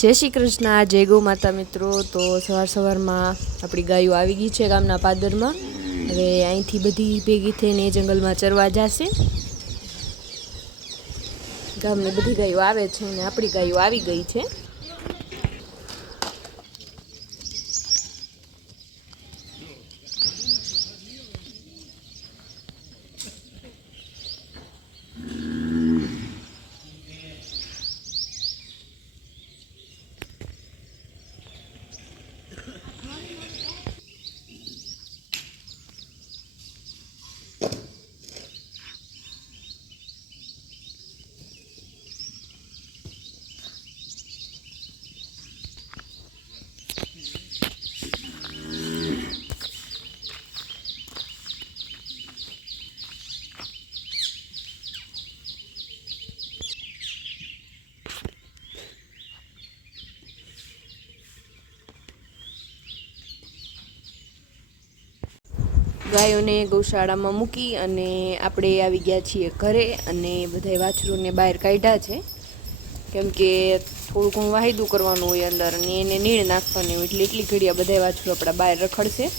जय श्री कृष्ण। जय गौ माता मित्रों। तो सवार सवार में अपनी गायों आई गई है गामना पादर में। हवे अहींथी बधी भेगी थईने जंगल में चरवा जाशे। गामनी बधी गायों आवे छे ने अपनी गायों आई गई है। गायों ने गौशाला में मूकी अने आपणे आवी गया छीए घरे अने बधाय वाछरूने बहार काढ्या छे केम के थोड़ुं घणुं वाहिदुं करवानुं होय अंदर अने एने नीण नाखवानी होय એટલે એટલી ઘડિયા बधाय वाछरू आपणा बहार रखड़शे।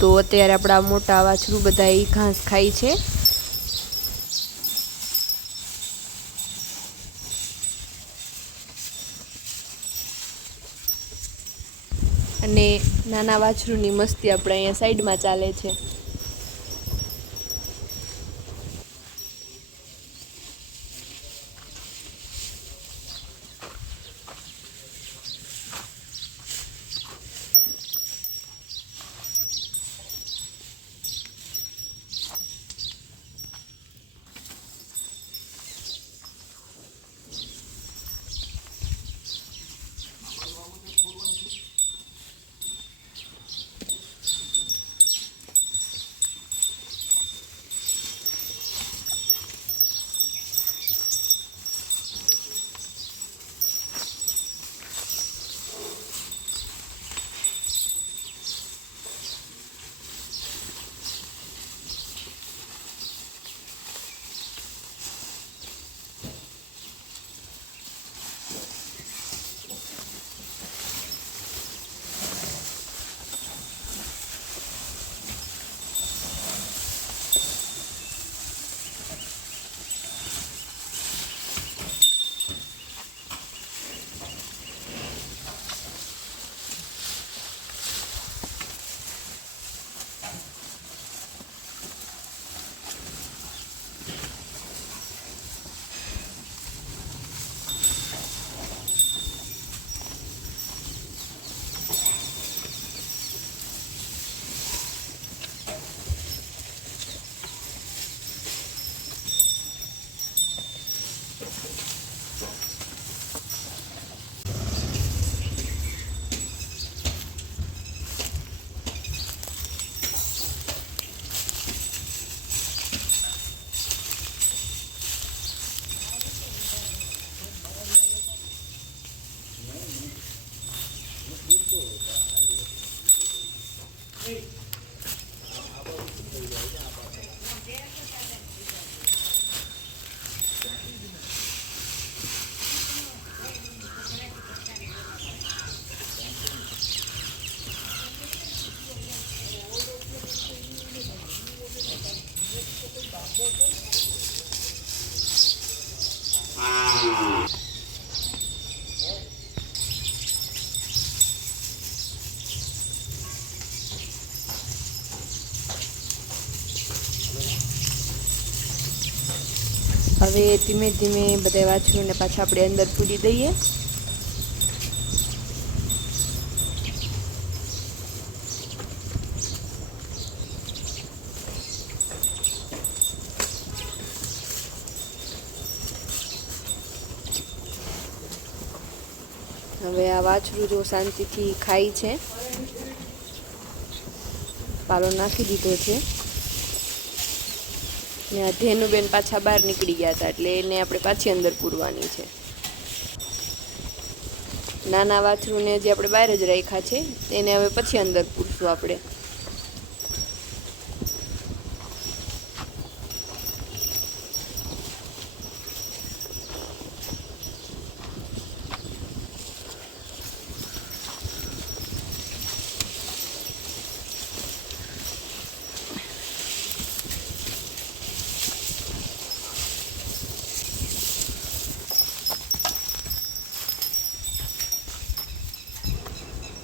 तो अत्यारे आपड़ा मोटा वाछरू बधाई घास खाई छे। अने नाना वाछरूनी मस्ती आपणे अहींया साइड में चाले छे। हवे धीमे धीमे बधाय वाछरूने पाछा आपणे अंदर पूरी दईए। હવે આ વાછરું જો શાંતિથી ખાય છે. પાલો નાખી દીધો છે ને આ ધેનુબેન પાછા બહાર નીકળી ગયા હતા એટલે એને આપણે પાછી અંદર પૂરવાની છે. નાના વાછરુંને જે આપણે બહાર જ રાખ્યા છે એને હવે પછી અંદર પૂરશું આપણે.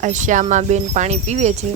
આ શ્યામાબેન પાણી પીવે છે.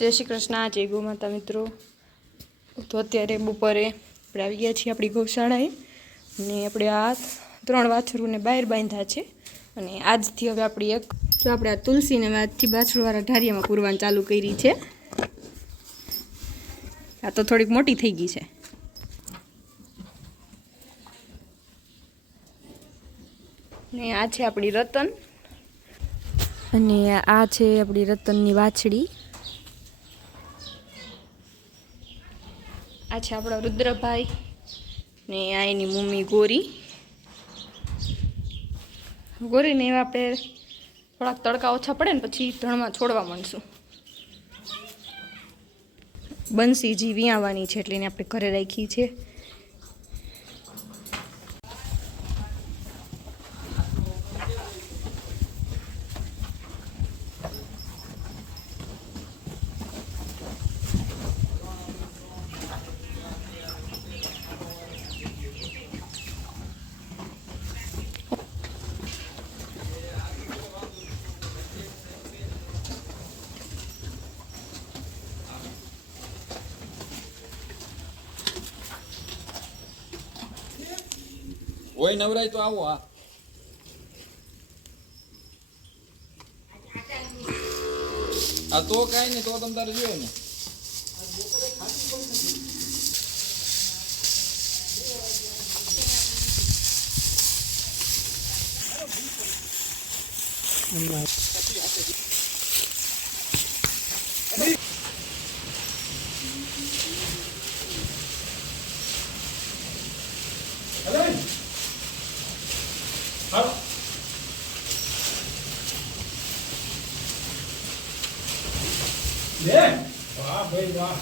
જય શ્રી કૃષ્ણ, જય ગૌ માતા મિત્રો. તો અત્યારે બપોરે આપણે આવી ગયા છીએ આપણી ગૌશાળાએ અને આપણે આ 3 વાછરુંને બહાર બાંધ્યા છે અને આજથી હવે આપણી એક જો આપણે આ તુલસીને આજથી વાછરુંવાળા ઢારિયામાં પૂરવાનું ચાલુ કરી છે. આ તો થોડીક મોટી થઈ ગઈ છે. ને આ છે આપણી રતન અને આ છે આપણી રતનની વાછડી. આ છે આપણા રુદ્રભાઈ ને આ એની મમ્મી ગોરીને એવા આપણે થોડાક તડકા ઓછા પડે ને પછી ધણમાં છોડવા માંડશું. બંસીજી વિયાવાની છે એટલે એને આપણે ઘરે રાખી છે. હોય નવરાય તો આવો. આ તો કાંઈ નહીં, તો તમ તારે જોઈએ ને. વાહ ભાઈ વાહ.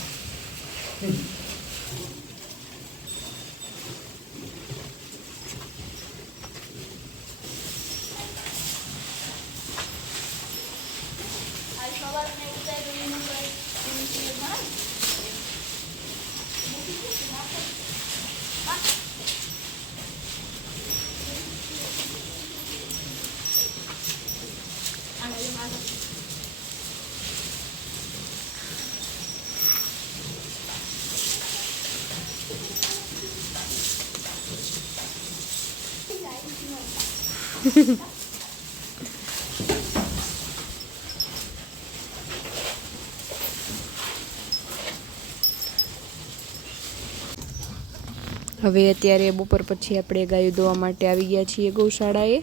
હવે અત્યારે બપોર પછી આપણે ગાયો દોવા માટે આવી ગયા છીએ ગૌશાળાએ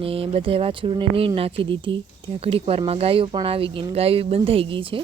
ને બધા વાછરુંને નીણ નાખી દીધી. ત્યાં ઘડીક વારમાં ગાયો પણ આવી ગઈ ને ગાયો બંધાઈ ગઈ છે.